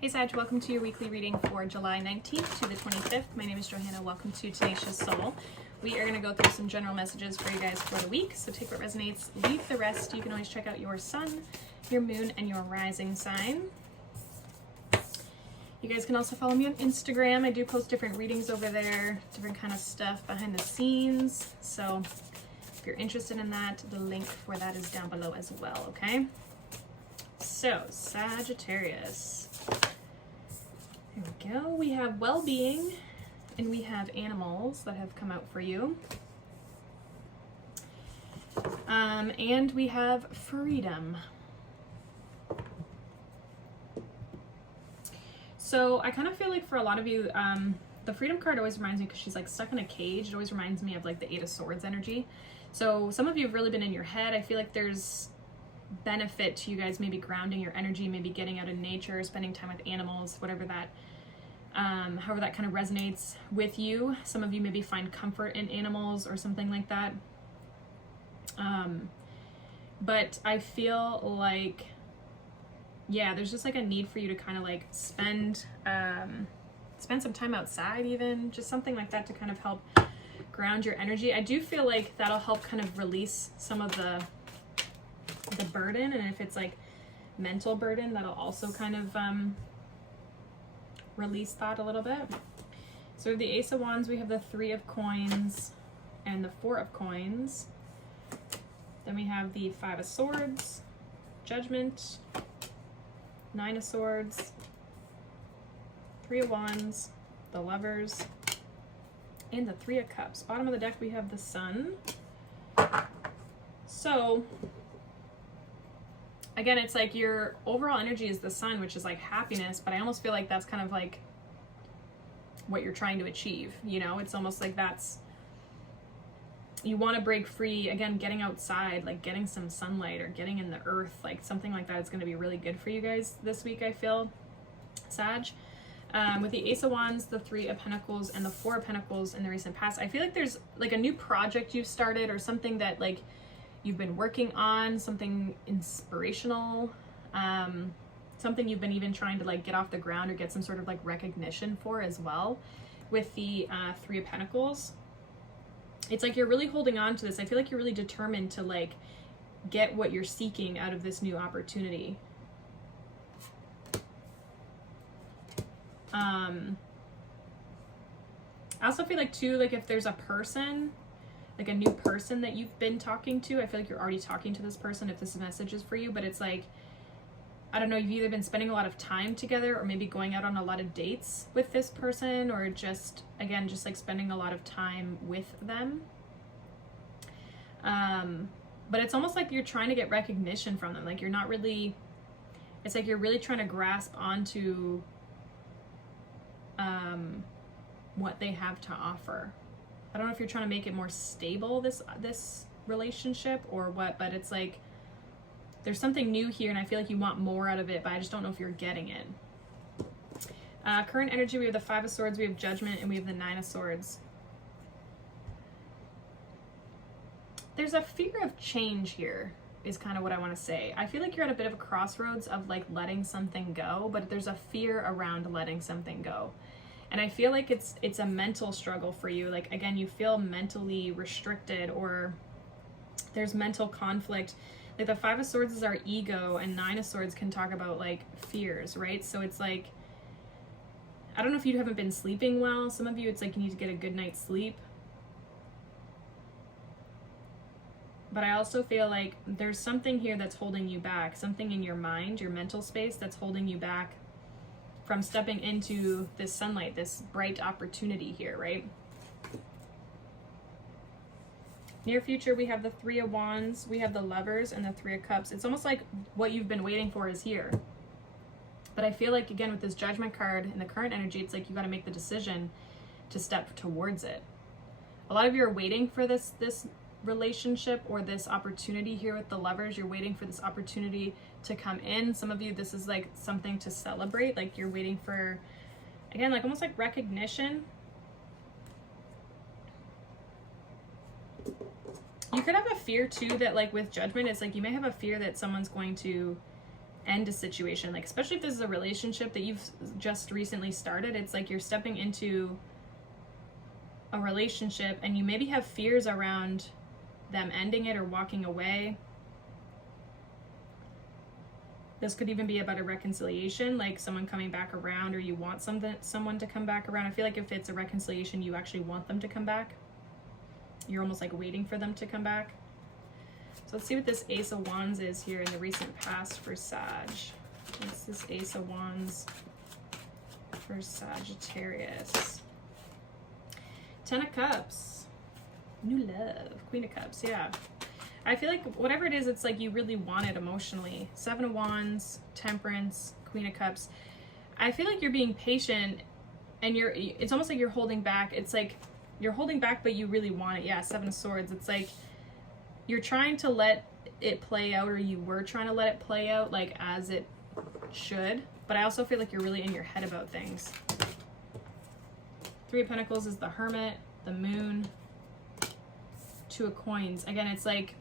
Hey Sag, welcome to your weekly reading for July 19th to the 25th. My name is Johanna. Welcome to Tenacious Soul. We are going to go through some general messages for you guys for the week, so take what resonates, leave the rest. You can always check out your sun, your moon, and your rising sign. You guys can also follow me on Instagram. I do post different readings over there, different kind of stuff behind the scenes. So if you're interested in that, the link for that is down below as well, okay? So, Sagittarius. Here we go. We have well-being and we have animals that have come out for you. And we have freedom. So I kind of feel like for a lot of you, the freedom card always reminds me, because she's like stuck in a cage, it always reminds me of like the Eight of Swords energy. So some of you have really been in your head. I feel like there's benefit to you guys maybe grounding your energy, maybe getting out in nature, spending time with animals, whatever that, however that kind of resonates with you. Some of you maybe find comfort in animals or something like that. But I feel like, yeah, there's just like a need for you to kind of like spend some time outside, even just something like that to kind of help ground your energy. I do feel like that'll help kind of release some of the burden, and if it's like mental burden, that'll also kind of release that a little bit. So we have the Ace of Wands, we have the Three of Coins, and the Four of Coins. Then we have the Five of Swords, Judgment, Nine of Swords, Three of Wands, the Lovers, and the Three of Cups. Bottom of the deck we have the Sun. So again, it's like your overall energy is the sun, which is like happiness, but I almost feel like that's kind of like what you're trying to achieve, you know? It's almost like that's, you want to break free, again, getting outside, like getting some sunlight or getting in the earth, like something like that is going to be really good for you guys this week, I feel, Sag. With the Ace of Wands, the Three of Pentacles, and the Four of Pentacles in the recent past, I feel like there's like a new project you've started or something that like you've been working on, something inspirational, something you've been even trying to like get off the ground or get some sort of like recognition for as well. With the Three of Pentacles, it's like you're really holding on to this. I feel like you're really determined to like get what you're seeking out of this new opportunity. I also feel like too, like if there's a person, like a new person that you've been talking to, I feel like you're already talking to this person if this message is for you, but it's like, I don't know, you've either been spending a lot of time together or maybe going out on a lot of dates with this person, or just, again, just like spending a lot of time with them. But it's almost like you're trying to get recognition from them. Like you're not really, it's like you're really trying to grasp onto what they have to offer. I don't know if you're trying to make it more stable, this relationship, or what, but it's like there's something new here and I feel like you want more out of it, but I just don't know if you're getting it. Current energy, we have the Five of Swords, we have Judgment, and we have the Nine of Swords. There's a fear of change here is kind of what I want to say. I feel like you're at a bit of a crossroads of like letting something go, but there's a fear around letting something go. And I feel like it's a mental struggle for you. Like, again, you feel mentally restricted, or there's mental conflict. Like the Five of Swords is our ego, and Nine of Swords can talk about like fears, right? So it's like, I don't know if you haven't been sleeping well. Some of you, it's like you need to get a good night's sleep. But I also feel like there's something here that's holding you back, something in your mind, your mental space that's holding you back from stepping into this sunlight, this bright opportunity here, right? Near future, we have the Three of Wands, we have the Lovers, and the Three of Cups. It's almost like what you've been waiting for is here. But I feel like, again, with this Judgment card in the current energy, it's like you got to make the decision to step towards it. A lot of you are waiting for this relationship or this opportunity here with the Lovers. You're waiting for this opportunity to come in. Some of you, this is like something to celebrate, like you're waiting for, again, like almost like recognition. You could have a fear too that like with Judgment, it's like you may have a fear that someone's going to end a situation. Like, especially if this is a relationship that you've just recently started, it's like you're stepping into a relationship and you maybe have fears around them ending it or walking away. This could even be about a reconciliation, like someone coming back around, or you want someone to come back around. I feel like if it's a reconciliation, you actually want them to come back. You're almost like waiting for them to come back. So let's see what this Ace of Wands is here in the recent past for Sag. What's this Ace of Wands for Sagittarius? 10 of Cups. New love. Queen of Cups, yeah. I feel like whatever it is, it's like you really want it emotionally. 7 of Wands, Temperance, Queen of Cups. I feel like you're being patient and it's almost like you're holding back. It's like you're holding back, but you really want it. Yeah, 7 of Swords. It's like you're trying to let it play out, or you were trying to let it play out like as it should. But I also feel like you're really in your head about things. 3 of Pentacles is the Hermit, the Moon, 2 of Coins. Again, it's like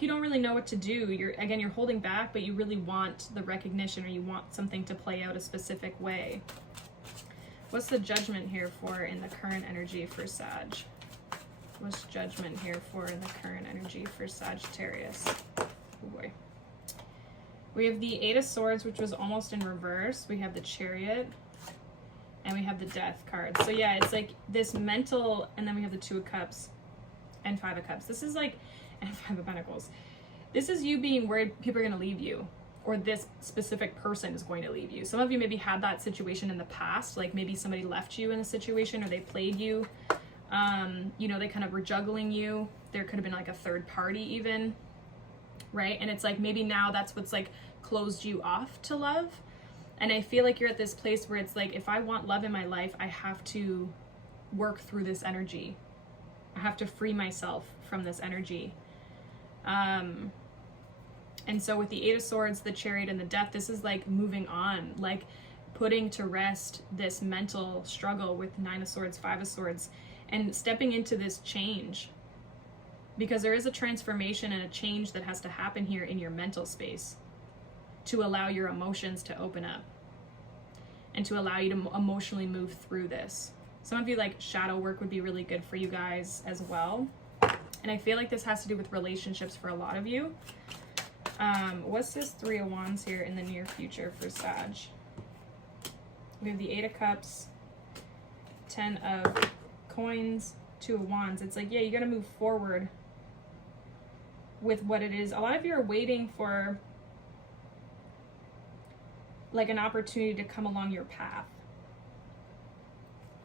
you don't really know what to do. You're holding back, but you really want the recognition, or you want something to play out a specific way. What's the Judgment here for in the current energy for Sag? What's Judgment here for in the current energy for Sagittarius? Oh boy. We have the 8 of Swords, which was almost in reverse. We have the Chariot, and we have the Death card. So yeah, it's like this mental, and then we have the 2 of Cups and 5 of Cups. This is like, and 5 of Pentacles. This is you being worried people are going to leave you, or this specific person is going to leave you. Some of you maybe had that situation in the past, like maybe somebody left you in a situation, or they played you. You know, they kind of were juggling you. There could have been like a third party even, right? And it's like maybe now that's what's like closed you off to love. And I feel like you're at this place where it's like, if I want love in my life, I have to work through this energy. I have to free myself from this energy. And so with the 8 of Swords, the Chariot, and the Death, this is like moving on, like putting to rest this mental struggle with 9 of Swords, 5 of Swords, and stepping into this change. Because there is a transformation and a change that has to happen here in your mental space to allow your emotions to open up and to allow you to emotionally move through this. Some of you, like, shadow work would be really good for you guys as well. And I feel like this has to do with relationships for a lot of you. What's this 3 of Wands here in the near future for Sag? We have the 8 of Cups, 10 of Coins, 2 of Wands. It's like, yeah, you got to move forward with what it is. A lot of you are waiting for like an opportunity to come along your path.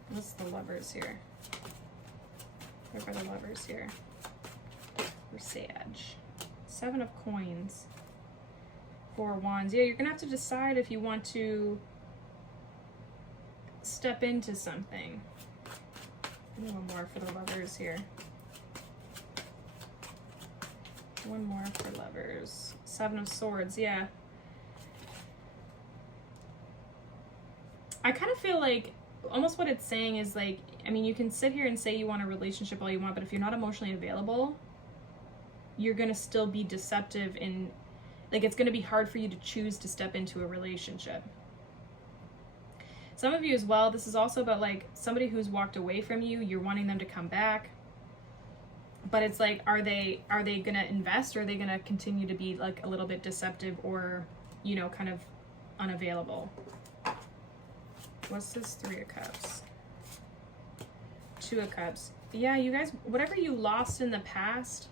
What's the Lovers here? What are the Lovers here for Sag? 7 of Coins, 4 of Wands. Yeah, you're gonna have to decide if you want to step into something. A little more for the Lovers here. One more for Lovers. 7 of Swords, yeah. I kind of feel like almost what it's saying is like, I mean, you can sit here and say you want a relationship all you want, but if you're not emotionally available, you're going to still be deceptive in, like, it's going to be hard for you to choose to step into a relationship. Some of you as well, this is also about like somebody who's walked away from you, you're wanting them to come back. But it's like, are they going to invest, or are they going to continue to be like a little bit deceptive, or, you know, kind of unavailable? What's this 3 of Cups? 2 of Cups. Yeah, you guys, whatever you lost in the past,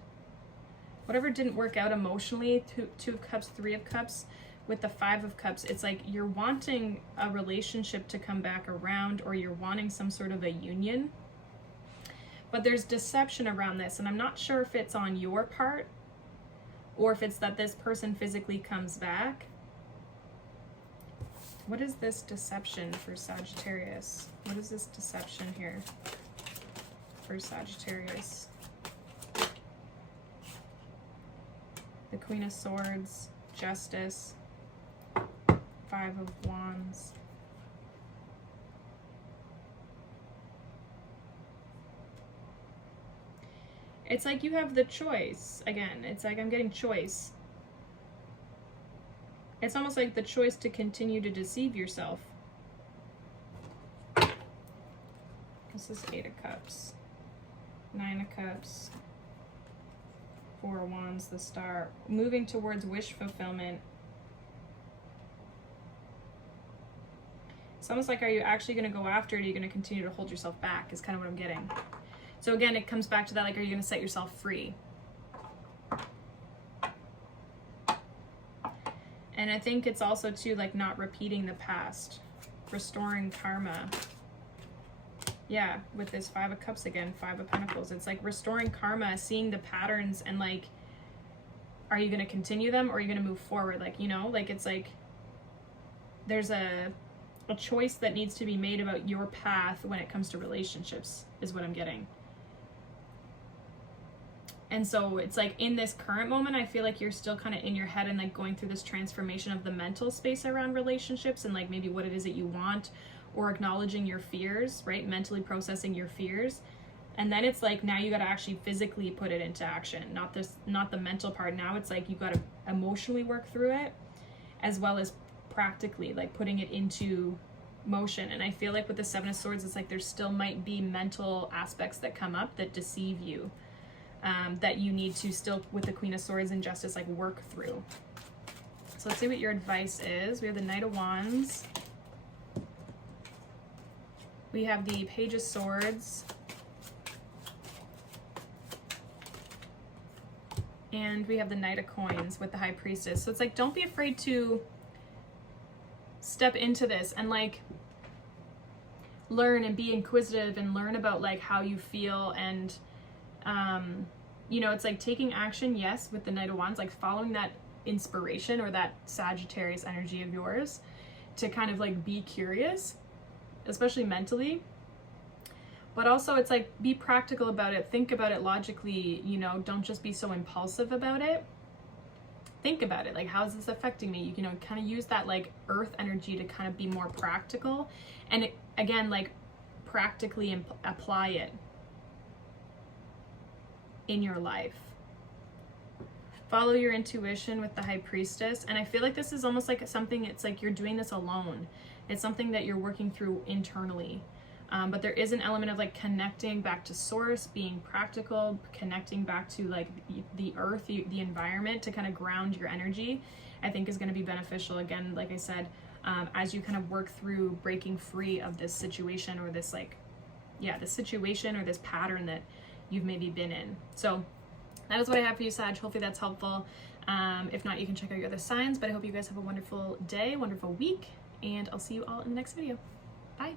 whatever didn't work out emotionally, 2 of Cups, 3 of Cups, with the 5 of Cups, it's like you're wanting a relationship to come back around, or you're wanting some sort of a union. But there's deception around this, and I'm not sure if it's on your part or if it's that this person physically comes back. What is this deception for Sagittarius? What is this deception here for Sagittarius? The Queen of Swords, Justice, 5 of Wands. It's like you have the choice. Again, it's like I'm getting choice. It's almost like the choice to continue to deceive yourself. This is 8 of Cups, 9 of Cups, 4 of Wands, the Star. Moving towards wish fulfillment. It's almost like, are you actually going to go after it, or are you going to continue to hold yourself back, is kind of what I'm getting. So again, it comes back to that, like, are you going to set yourself free? And I think it's also, too, like, not repeating the past. Restoring karma. Yeah, with this 5 of Cups again, 5 of Pentacles. It's like restoring karma, seeing the patterns, and like, are you going to continue them, or are you going to move forward? Like, you know, like, it's like there's a choice that needs to be made about your path when it comes to relationships, is what I'm getting. And so it's like, in this current moment, I feel like you're still kind of in your head and like going through this transformation of the mental space around relationships, and like maybe what it is that you want, or acknowledging your fears, right? Mentally processing your fears. And then it's like, now you got to actually physically put it into action, not the mental part. Now it's like, you got to emotionally work through it, as well as practically, like, putting it into motion. And I feel like with the 7 of Swords, it's like there still might be mental aspects that come up that deceive you, that you need to still, with the Queen of Swords and Justice, like, work through. So let's see what your advice is. We have the Knight of Wands. We have the Page of Swords. And we have the Knight of Coins with the High Priestess. So it's like, don't be afraid to step into this and like learn and be inquisitive and learn about like how you feel. And you know, it's like taking action, yes, with the Knight of Wands, like following that inspiration or that Sagittarius energy of yours to kind of like be curious, especially mentally. But also it's like, be practical about it, think about it logically, you know, don't just be so impulsive about it. Think about it, like, how is this affecting me? You know, kind of use that like earth energy to kind of be more practical, and it, again, like, practically apply it in your life. Follow your intuition with the High Priestess. And I feel like this is almost like something, it's like you're doing this alone. It's something that you're working through internally. But there is an element of like connecting back to source, being practical, connecting back to like the earth, the environment, to kind of ground your energy, I think is going to be beneficial. Again, like I said, as you kind of work through breaking free of this situation, or this like, yeah, this situation or this pattern that you've maybe been in. So that is what I have for you, Sag. Hopefully that's helpful. If not, you can check out your other signs, but I hope you guys have a wonderful day, wonderful week, and I'll see you all in the next video. Bye.